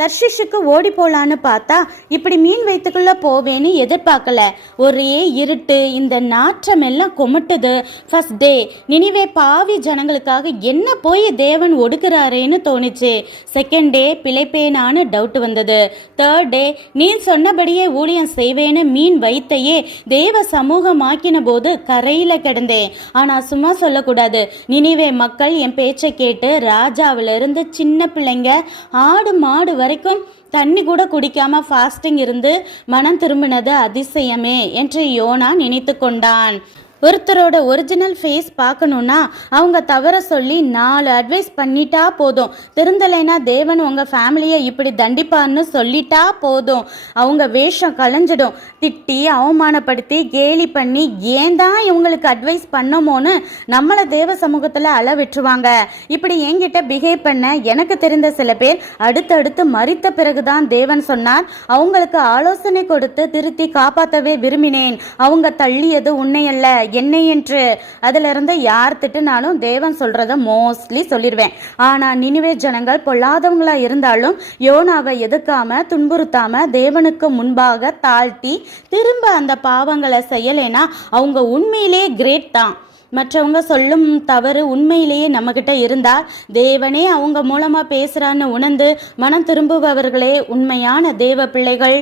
தர்ஷிஷுக்கு ஓடி போலான்னு பார்த்தா இப்படி மீன் வயிற்றுக்குள்ள போவேன்னு எதிர்பார்க்கல. ஒரே இருட்டு இந்த நாற்றம் எல்லாம் கொமட்டுது. ஃபர்ஸ்ட் டே நினிவே பாவி ஜனங்களுக்காக என்ன போய் தேவன் ஒடுக்குறாரேன்னு தோணுச்சு. செகண்ட் டே பிழைப்பேனான்னு டவுட் வந்தது. தேர்ட் டே நீ சொன்னபடியே ஊழியம் செய்வேன்னு மீன் வயிற்றையே தேவ சமூகமாக்கின போது கரையில் கிடந்தேன். ஆனால் சும்மா சொல்லக்கூடாது. நினிவே மக்கள் என் பேச்சை கேட்டு ராஜாவிலிருந்து சின்ன பிள்ளைங்க ஆடு மாடு வரைக்கும் தண்ணி கூட குடிக்காம ஃபாஸ்டிங் இருந்து மனம் திரும்பினது அதிசயமே என்று யோனா நினைத்து கொண்டான். ஒருத்தரோட ஒரிஜினல் ஃபேஸ் பார்க்கணுன்னா அவங்க தவற சொல்லி நாலு அட்வைஸ் பண்ணிட்டா போதும். திருந்தலைனா தேவன் உங்கள் ஃபேமிலியை இப்படி தண்டிப்பான்னு சொல்லிட்டா போதும். அவங்க வேஷம் கலைஞ்சிடும். திட்டி அவமானப்படுத்தி கேலி பண்ணி ஏன் தான் இவங்களுக்கு அட்வைஸ் பண்ணமோன்னு நம்மளை தேவ சமூகத்தில் அள விட்டுருவாங்க இப்படி என்கிட்ட பிஹேவ் பண்ண எனக்கு தெரிந்த சில பேர் அடுத்தடுத்து மறித்த பிறகுதான் தேவன் சொன்னார் அவங்களுக்கு ஆலோசனை கொடுத்து திருத்தி காப்பாற்றவே விரும்பினேன். அவங்க தள்ளியது உண்மையல்ல என்னை என்று அதிலிருந்து யார் திட்டுனாலும் தேவன் சொல்றத மோஸ்ட்லி சொல்லிடுவேன். ஆனா நினைவே ஜனங்கள் பொல்லாதவங்களா இருந்தாலும் யோனாவை எதுக்காம துன்புறுத்தாம தேவனுக்கு முன்பாக தாழ்த்தி திரும்ப அந்த பாவங்களை செய்யலைன்னா அவங்க உண்மையிலே கிரேட் தான். மற்றவங்க சொல்லும் தவறு உண்மையிலேயே நம்மக்கிட்ட இருந்தால் தேவனே அவங்க மூலமாக பேசுகிறான்னு உணர்ந்து மனம் திரும்புபவர்களே உண்மையான தேவ பிள்ளைகள்.